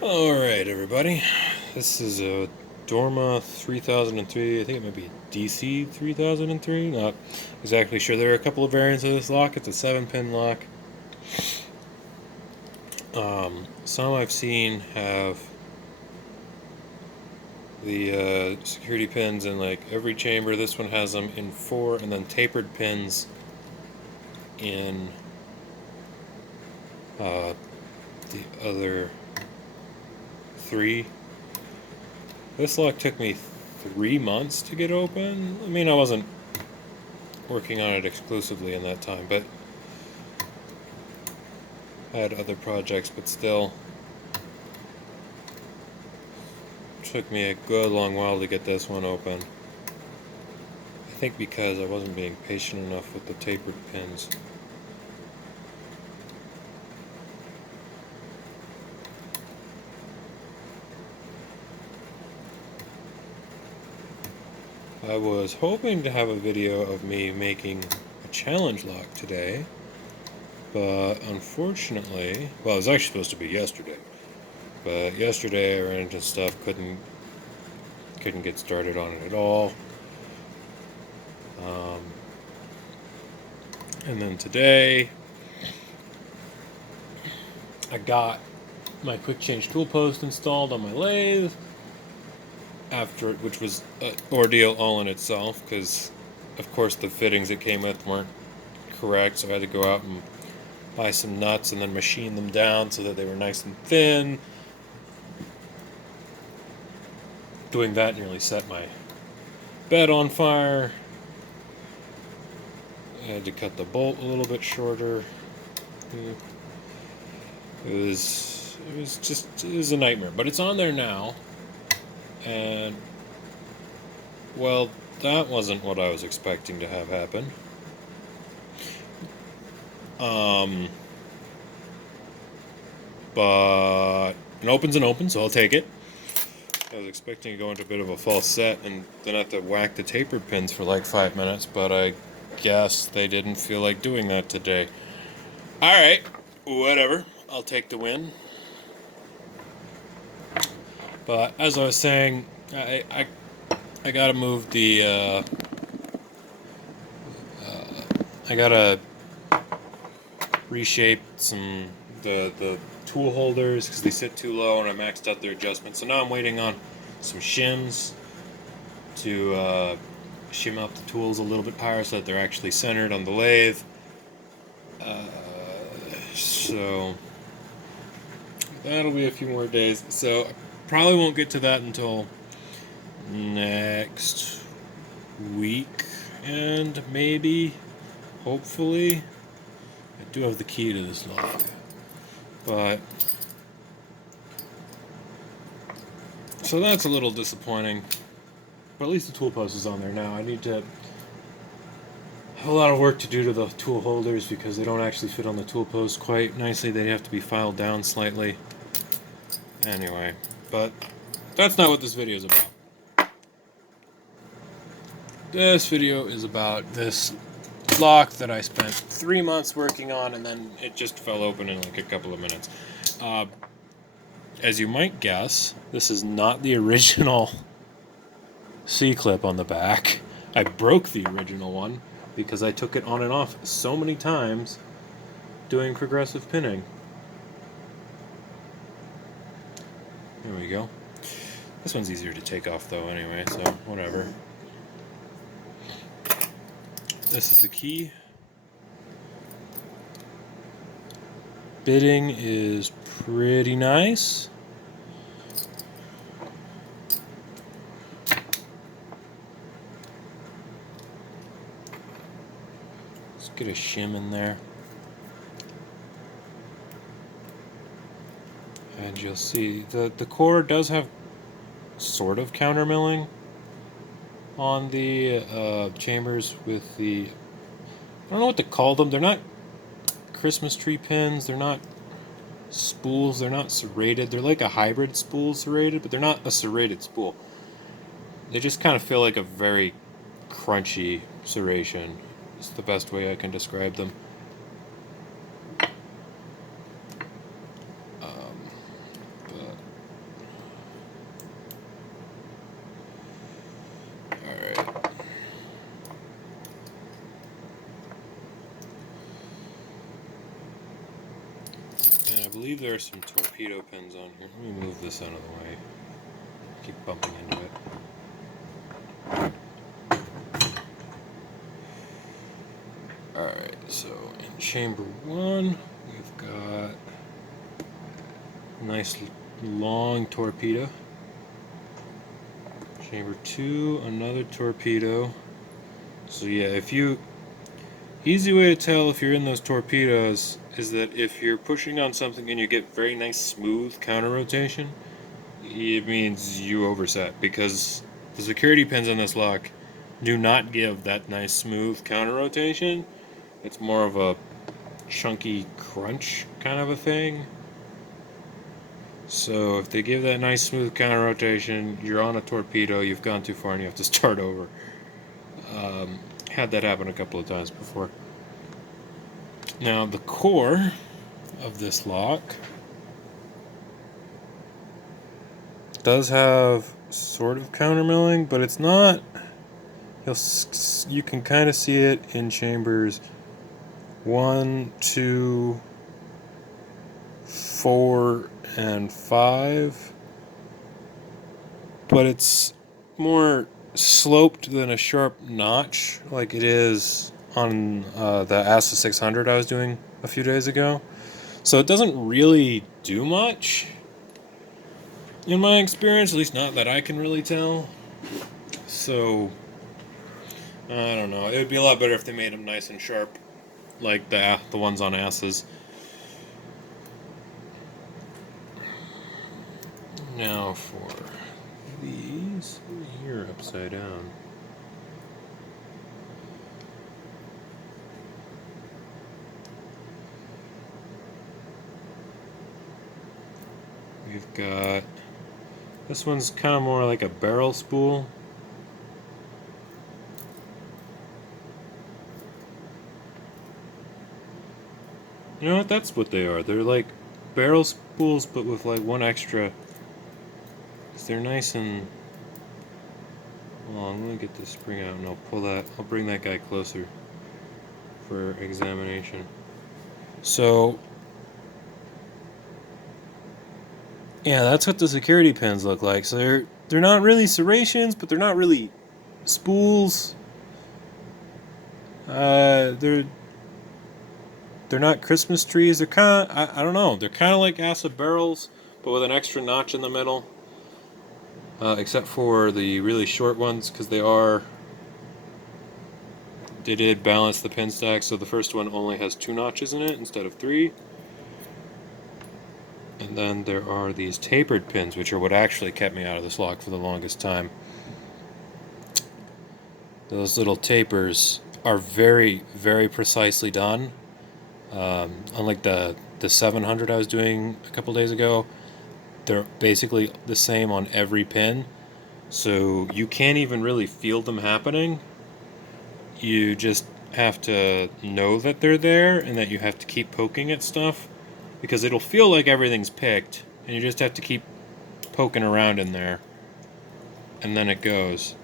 Alright, everybody. This is a Dorma 3003. I think it might be a DC 3003. Not exactly sure. There are a couple of variants of this lock. It's a 7-pin lock. Some I've seen have the security pins in like every chamber. This one has them in 4 and then tapered pins in uh, the other 3. This lock took me 3 months to get open. I mean, I wasn't working on it exclusively in that time, but I had other projects, but still took me a good long while to get this one open. I think because I wasn't being patient enough with the tapered pins. I was hoping to have a video of me making a challenge lock today, but unfortunately, well, it was actually supposed to be yesterday, but yesterday I ran into stuff, couldn't get started on it at all. And then today I got my quick change tool post installed on my lathe, which was an ordeal all in itself, because of course the fittings it came with weren't correct, so I had to go out and buy some nuts and then machine them down so that they were nice and thin. Doing that nearly set my bed on fire. I had to cut the bolt a little bit shorter. It was a nightmare, but it's on there now, and well, that wasn't what I was expecting to have happen. But an open's an open, so I'll take it. I was expecting to go into a bit of a false set and then have to whack the tapered pins for like 5 minutes, but I guess they didn't feel like doing that today. Alright, whatever. I'll take the win. But as I was saying, I gotta move the I gotta reshape the tool holders because they sit too low and I maxed out their adjustments. So now I'm waiting on some shims to shim up the tools a little bit higher so that they're actually centered on the lathe. So that'll be a few more days. So I probably won't get to that until next week, and maybe, hopefully, I do have the key to this lock. But so that's a little disappointing. But at least the tool post is on there now. I need to have a lot of work to do to the tool holders because they don't actually fit on the tool post quite nicely. They have to be filed down slightly. Anyway, but that's not what this video is about. This video is about this lock that I spent 3 months working on, and then it just fell open in like a couple of minutes. As you might guess, this is not the original C-clip on the back. I broke the original one because I took it on and off so many times doing progressive pinning. There we go. This one's easier to take off though anyway, so whatever. This is the key. Bitting is pretty nice. Let's get a shim in there. And you'll see the core does have sort of counter milling on the chambers with the, I don't know what to call them. They're not Christmas tree pins. They're not spools. They're not serrated. They're like a hybrid spool serrated, but they're not a serrated spool. They just kind of feel like a very crunchy serration. It's the best way I can describe them. And I believe there are some torpedo pins on here. Let me move this out of the way. Keep bumping into it. Alright, so in chamber 1, we've got a nice long torpedo. Chamber 2, another torpedo. So yeah, easy way to tell if you're in those torpedoes is that if you're pushing on something and you get very nice smooth counter rotation, it means you overset, because the security pins on this lock do not give that nice smooth counter rotation. It's more of a chunky crunch kind of a thing. So if they give that nice smooth counter rotation, you're on a torpedo, you've gone too far and you have to start over. Had that happen a couple of times before. Now the core of this lock does have sort of counter milling, but it's not. You can kind of see it in chambers 1, 2, 4, and 5, but it's more sloped than a sharp notch like it is on the ASA 600 I was doing a few days ago. So it doesn't really do much in my experience, at least not that I can really tell. So I don't know. It would be a lot better if they made them nice and sharp, like the ones on ASAs. Now for these, here upside down. We've got, this one's kind of more like a barrel spool. You know what? That's what they are. They're like barrel spools, but with like one extra. They're nice and long. Let me get this spring out and I'll bring that guy closer for examination. So, yeah, that's what the security pins look like. So they're not really serrations, but they're not really spools. They're not Christmas trees. They're kind of, I don't know. They're kind of like acid barrels, but with an extra notch in the middle. Except for the really short ones, because they did balance the pin stack, so the first one only has 2 notches in it instead of 3. And then there are these tapered pins, which are what actually kept me out of this lock for the longest time. Those little tapers are very, very precisely done. Unlike the 700 I was doing a couple days ago, they're basically the same on every pin, so you can't even really feel them happening. You just have to know that they're there and that you have to keep poking at stuff, because it'll feel like everything's picked and you just have to keep poking around in there and then it goes.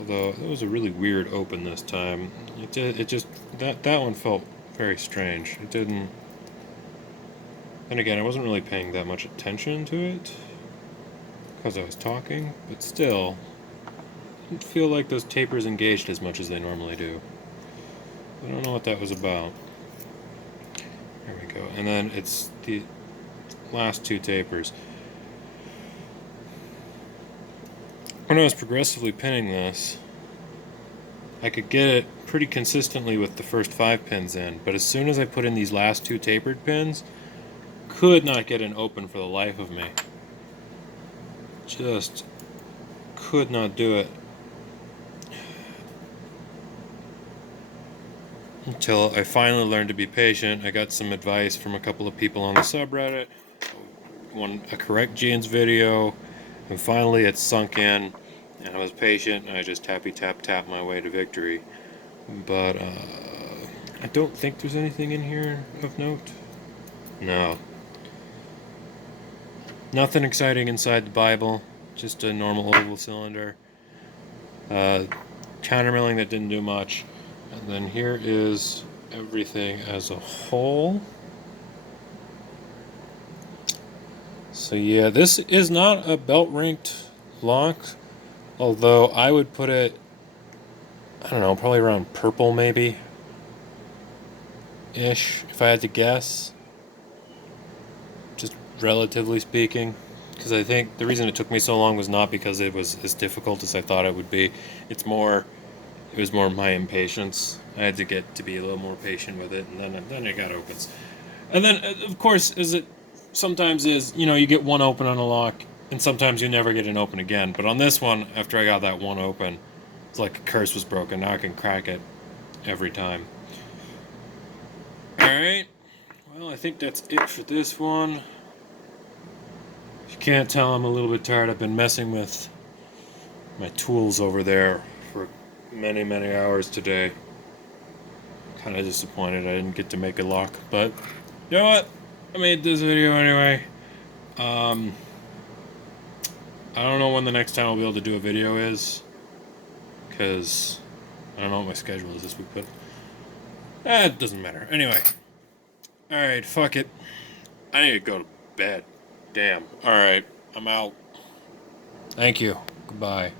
Although it was a really weird open this time. It just that one felt very strange. It didn't. And again, I wasn't really paying that much attention to it because I was talking, but still, it didn't feel like those tapers engaged as much as they normally do. I don't know what that was about. There we go. And then it's the last 2 tapers. When I was progressively pinning this, I could get it pretty consistently with the first 5 pins in, but as soon as I put in these last 2 tapered pins, could not get an open for the life of me. Just could not do it. Until I finally learned to be patient. I got some advice from a couple of people on the subreddit, a correct jeans video, and finally it sunk in, and I was patient, and I just tappy tap tap my way to victory. But I don't think there's anything in here of note. No. Nothing exciting inside the Bible, just a normal oval cylinder. Countermilling that didn't do much. And then here is everything as a whole. So yeah, this is not a belt ranked lock, although I would put it, I don't know, probably around purple maybe ish if I had to guess, just relatively speaking. Because I think the reason it took me so long was not because it was as difficult as I thought it would be. It was more my impatience. I had to get to be a little more patient with it, and then it got opens. And then, of course, is it sometimes is, you get one open on a lock, and sometimes you never get an open again. But on this one, after I got that one open, it's like a curse was broken. Now I can crack it every time. All right. Well, I think that's it for this one. If you can't tell, I'm a little bit tired. I've been messing with my tools over there for many, many hours today. Kind of disappointed I didn't get to make a lock, but you know what? I made this video anyway. Um, I don't know when the next time I'll be able to do a video is, because I don't know what my schedule is this week, but it doesn't matter. Anyway, alright, fuck it. I need to go to bed. Damn. Alright, I'm out. Thank you. Goodbye.